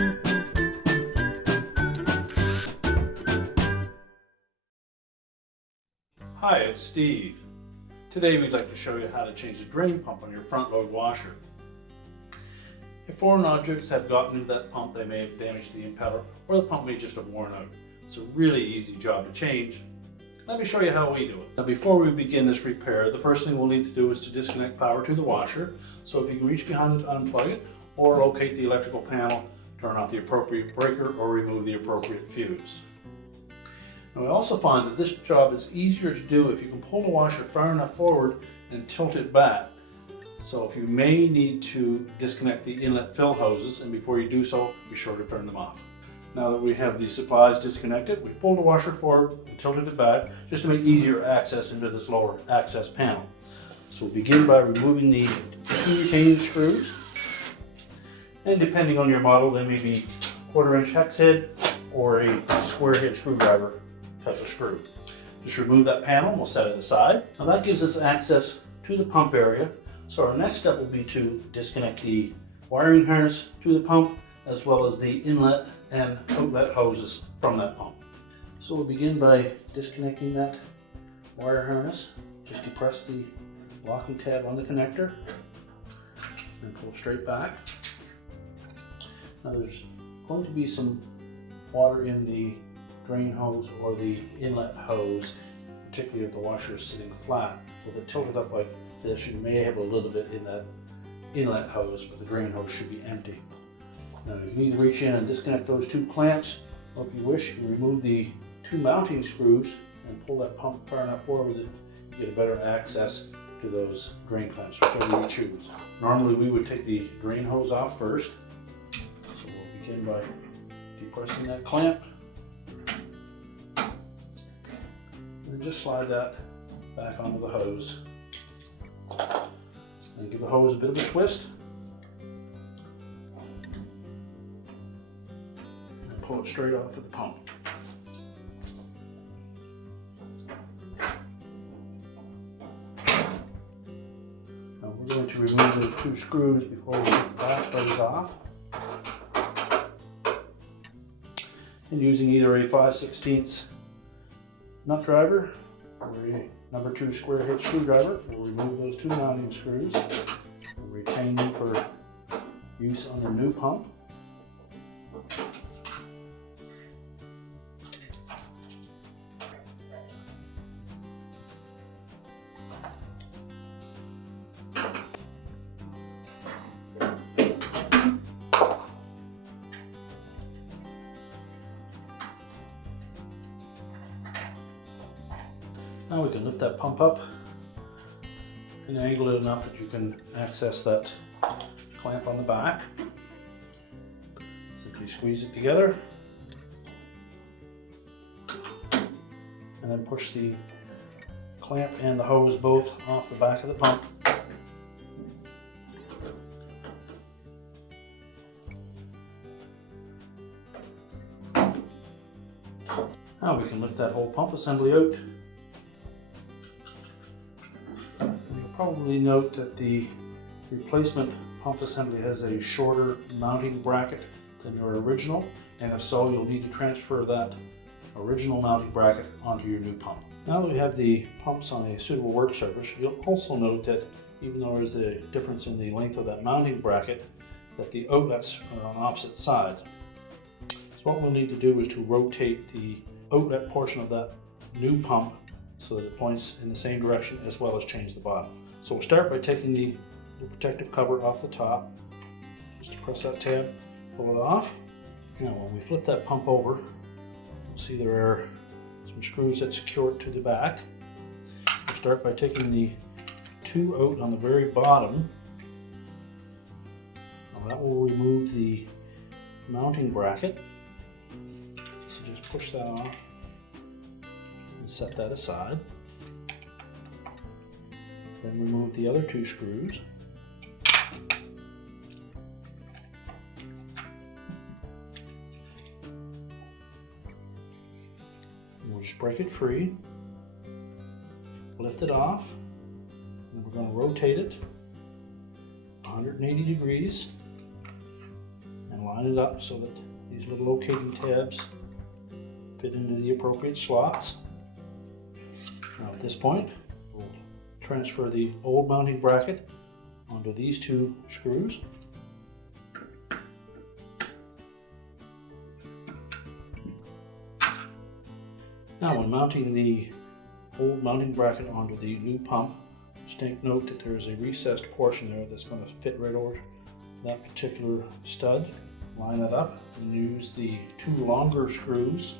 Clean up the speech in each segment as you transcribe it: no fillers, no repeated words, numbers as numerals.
Hi, it's Steve. Today we'd like to show you how to change the drain pump on your front load washer. If foreign objects have gotten into that pump, they may have damaged the impeller, or the pump may just have worn out. It's a really easy job to change. Let me show you how we do it. Now, before we begin this repair, the first thing we'll need to do is to disconnect power to the washer. So if you can reach behind it to unplug it, or locate the electrical panel, turn off the appropriate breaker, or remove the appropriate fuse. Now, we also find that this job is easier to do if you can pull the washer far enough forward and tilt it back. So if you may need to disconnect the inlet fill hoses, and before you do so, be sure to turn them off. Now that we have the supplies disconnected, we pulled the washer forward and tilted it back just to make easier access into this lower access panel. So we'll begin by removing the two retaining screws. And depending on your model, they may be 1/4 inch hex head or a square head screwdriver type of screw. Just remove that panel and we'll set it aside. Now that gives us access to the pump area. So our next step will be to disconnect the wiring harness to the pump, as well as the inlet and outlet hoses from that pump. So we'll begin by disconnecting that wire harness. Just depress the locking tab on the connector and pull straight back. Now there's going to be some water in the drain hose or the inlet hose, particularly if the washer is sitting flat. With it tilted up like this, you may have a little bit in that inlet hose, but the drain hose should be empty. Now you can either reach in and disconnect those two clamps, or if you wish, you can remove the two mounting screws and pull that pump far enough forward that you get a better access to those drain clamps, whichever you choose. Normally we would take the drain hose off first. So we'll begin by depressing that clamp. And just slide that back onto the hose. And give the hose a bit of a twist. And pull it straight off of the pump. Now we're going to remove those two screws before we get the back hose off. And using either a 5/16 nut driver or a number 2 square head screwdriver, we'll remove those two mounting screws and retain them for use on the new pump. Now we can lift that pump up and angle it enough that you can access that clamp on the back. Simply squeeze it together and then push the clamp and the hose both off the back of the pump. Now we can lift that whole pump assembly out. Probably note that the replacement pump assembly has a shorter mounting bracket than your original, and if so, you'll need to transfer that original mounting bracket onto your new pump. Now that we have the pumps on a suitable work surface, you'll also note that even though there's a difference in the length of that mounting bracket, that the outlets are on opposite sides. So what we'll need to do is to rotate the outlet portion of that new pump so that it points in the same direction, as well as change the bottom. So we'll start by taking the protective cover off the top. Just press that tab, pull it off. Now when we flip that pump over, you'll see there are some screws that secure it to the back. We'll start by taking the two out on the very bottom. Now that will remove the mounting bracket. So just push that off and set that aside. Then remove the other two screws. And we'll just break it free, lift it off, and we're going to rotate it 180 degrees and line line it up so that these little locating tabs fit into the appropriate slots. Now at this point, we'll transfer the old mounting bracket onto these two screws. Now when mounting the old mounting bracket onto the new pump, just take note that there is a recessed portion there that's going to fit right over that particular stud. Line that up and use the two longer screws.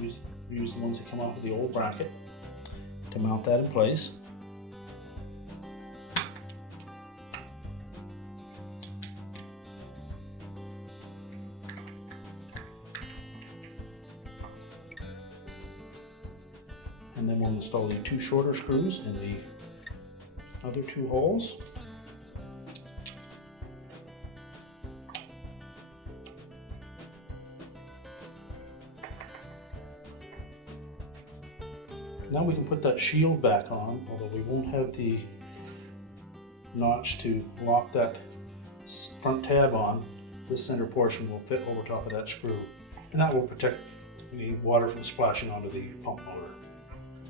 Use the ones that come off of the old bracket to mount that in place. And then we'll install the two shorter screws in the other two holes. Now we can put that shield back on, although we won't have the notch to lock that front tab on. This center portion will fit over top of that screw, and that will protect the water from splashing onto the pump motor.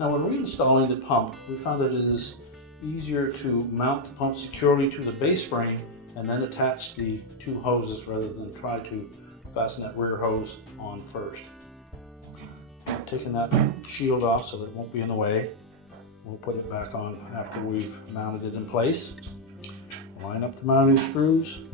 Now when reinstalling the pump, we found that it is easier to mount the pump securely to the base frame and then attach the two hoses rather than try to fasten that rear hose on first. Taking that shield off so that it won't be in the way. We'll put it back on after we've mounted it in place. Line up the mounting screws.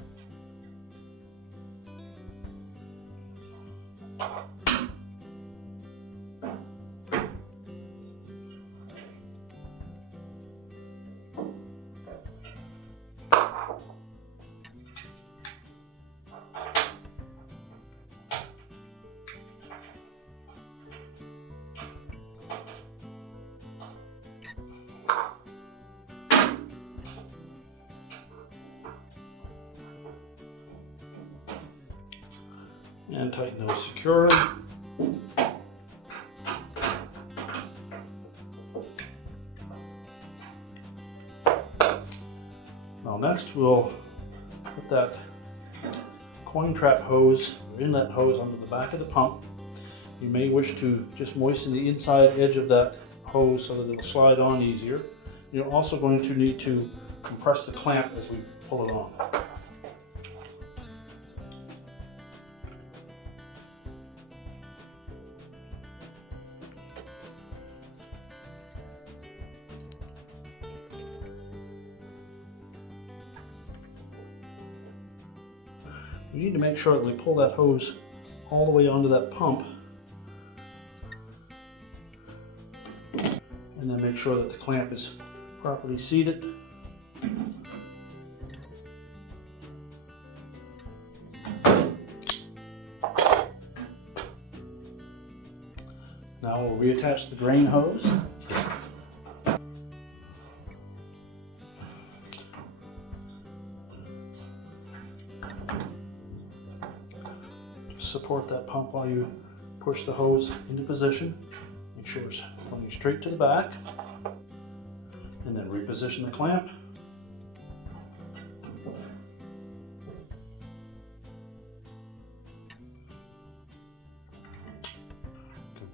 And tighten those securely. Now next we'll put that coin trap hose or inlet hose onto the back of the pump. You may wish to just moisten the inside edge of that hose so that it will slide on easier. You're also going to need to compress the clamp as we pull it on. We need to make sure that we pull that hose all the way onto that pump, and then make sure that the clamp is properly seated. Now we'll reattach the drain hose. Support that pump while you push the hose into position. Make sure it's pointing straight to the back, and then reposition the clamp.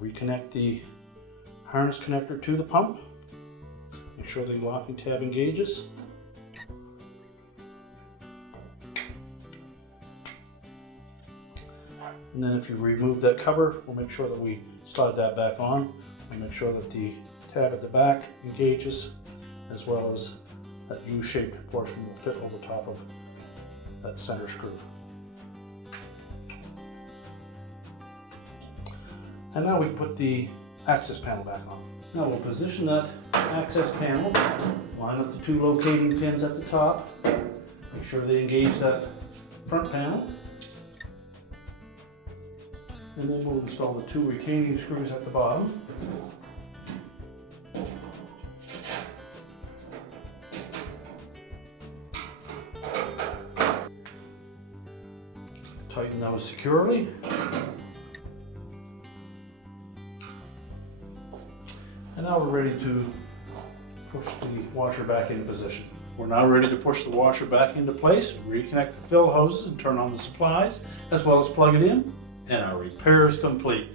Reconnect the harness connector to the pump. Make sure the locking tab engages. And then if you remove that cover, we'll make sure that we slide that back on and make sure that the tab at the back engages, as well as that U-shaped portion will fit over top of that center screw. And now we can put the access panel back on. Now we'll position that access panel, line up the two locating pins at the top, make sure they engage that front panel. And then we'll install the two retaining screws at the bottom. Tighten those securely. And now we're ready to push the washer back into position. We're now ready to push the washer back into place, reconnect the fill hoses and turn on the supplies, as well as plug it in, and our repair is complete.